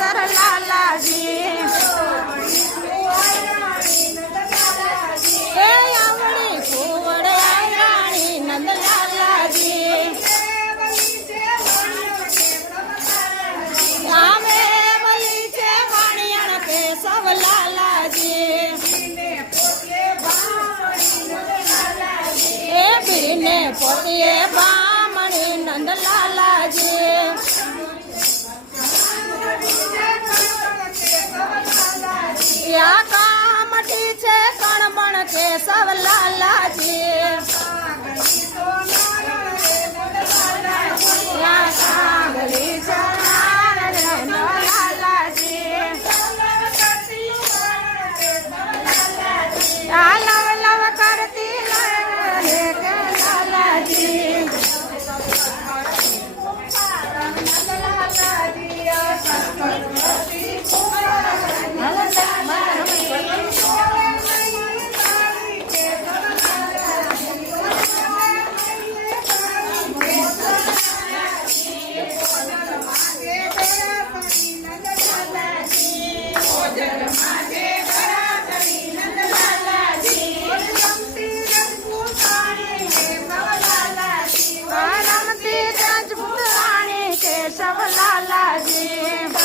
કેસર લાલાજી એ આવડી કુંવર રાણી નંદ લાલાજી ગામે બલી છે વાણિયણ કેશવ લાલાજી એ બીને પોતીએ બામણી નંદ લાલાજી યા કામટી છે કણબણ કેશવ લાલાજી યા કાંગલી છે લાલાજી આ લવ લવ કરતી લાલાજી રમતી રજપૂત રાણી કેશવ લાલાજી